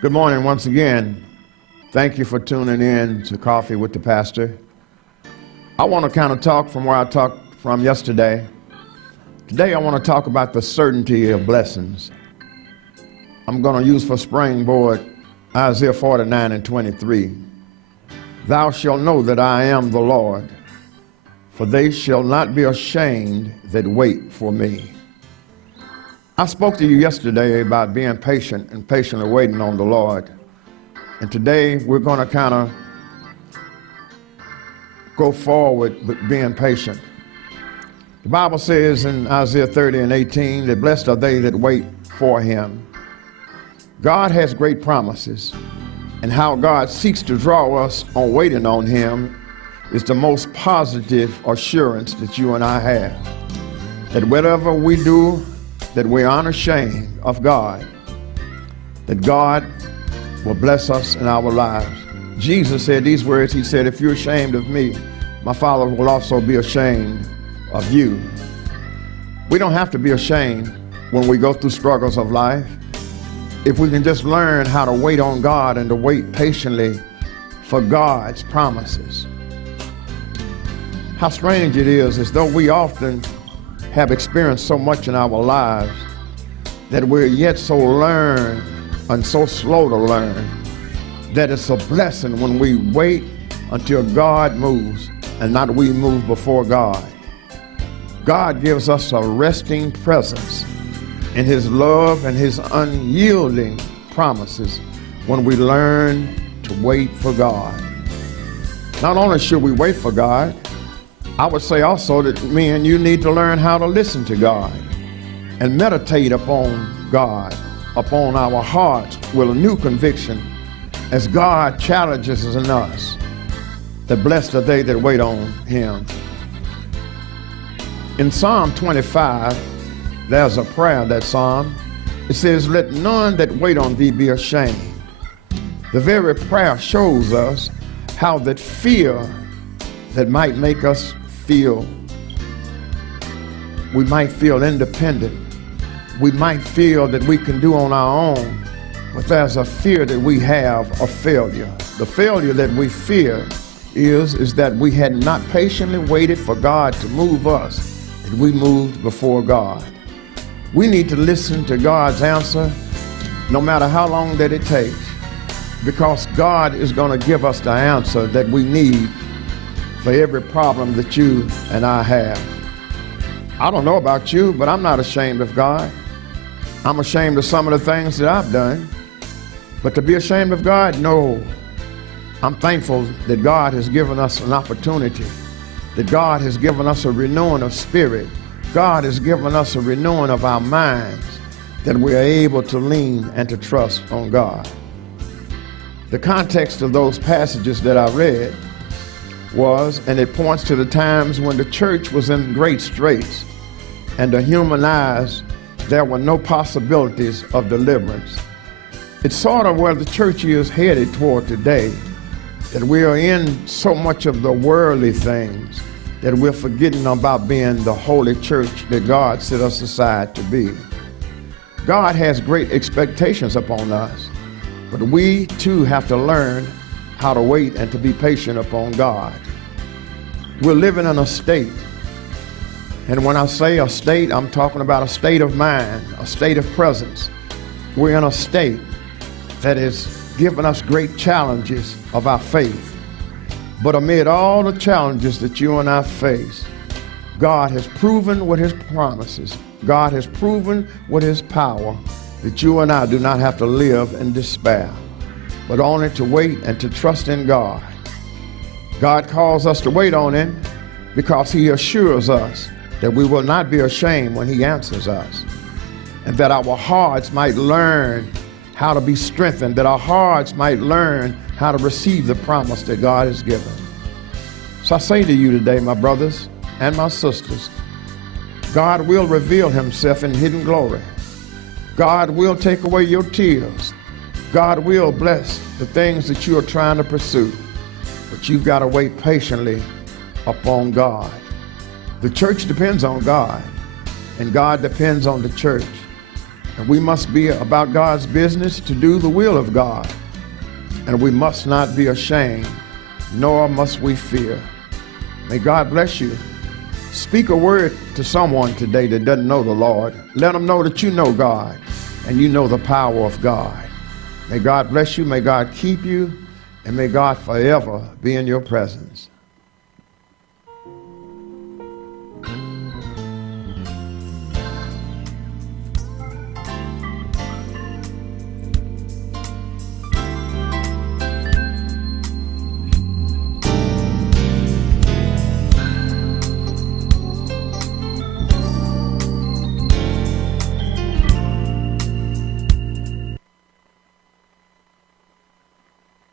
Good morning once again. Thank you for tuning in to Coffee with the Pastor. I want to kind of talk from where I talked from yesterday. Today I want to talk about the certainty of blessings. I'm going to use for springboard Isaiah 49:23. Thou shalt know that I am the Lord, for they shall not be ashamed that wait for me. I spoke to you yesterday about being patient and patiently waiting on the Lord. And today we're going to kind of go forward with being patient. The Bible says in Isaiah 30:18 that blessed are they that wait for him. God has great promises, and how God seeks to draw us on waiting on him is the most positive assurance that you and I have. That whatever we do, that we are unashamed of God, that God will bless us in our lives. Jesus said these words. He said, if you're ashamed of me, my Father will also be ashamed of you. We don't have to be ashamed when we go through struggles of life. If we can just learn how to wait on God and to wait patiently for God's promises. How strange it is though we often have experienced so much in our lives that we're yet so learned and so slow to learn that it's a blessing when we wait until God moves and not we move before God. God gives us a resting presence in his love and his unyielding promises when we learn to wait for God. Not only should we wait for God, I would say also that me and you need to learn how to listen to God and meditate upon God, upon our hearts with a new conviction as God challenges in us. That blessed are they that wait on him. In Psalm 25, there's a prayer in that psalm. It says, let none that wait on thee be ashamed. The very prayer shows us how that fear that might make us feel, we might feel independent. We might feel that we can do on our own, but there's a fear that we have of failure. The failure that we fear is that we had not patiently waited for God to move us, that we moved before God. We need to listen to God's answer, no matter how long that it takes, because God is going to give us the answer that we need for every problem that you and I have. I don't know about you, but I'm not ashamed of God. I'm ashamed of some of the things that I've done. But to be ashamed of God, no. I'm thankful that God has given us an opportunity, that God has given us a renewing of spirit. God has given us a renewing of our minds, that we are able to lean and to trust on God. The context of those passages that I read was, and it points to the times when the church was in great straits, and to human eyes, there were no possibilities of deliverance. It's sort of where the church is headed toward today, that we are in so much of the worldly things that we're forgetting about being the holy church that God set us aside to be. God has great expectations upon us, but we too have to learn how to wait and to be patient upon God. We're living in a state, and when I say a state, I'm talking about a state of mind, a state of presence. We're in a state that has given us great challenges of our faith. But amid all the challenges that you and I face, God has proven with his promises, God has proven with his power that you and I do not have to live in despair, but only to wait and to trust in God. God calls us to wait on him because he assures us that we will not be ashamed when he answers us, and that our hearts might learn how to be strengthened, that our hearts might learn how to receive the promise that God has given. So I say to you today, my brothers and my sisters, God will reveal himself in hidden glory. God will take away your tears. God will bless the things that you are trying to pursue, but you've got to wait patiently upon God. The church depends on God, and God depends on the church. And we must be about God's business to do the will of God. And we must not be ashamed, nor must we fear. May God bless you. Speak a word to someone today that doesn't know the Lord. Let them know that you know God and you know the power of God. May God bless you. May God keep you. And may God forever be in your presence.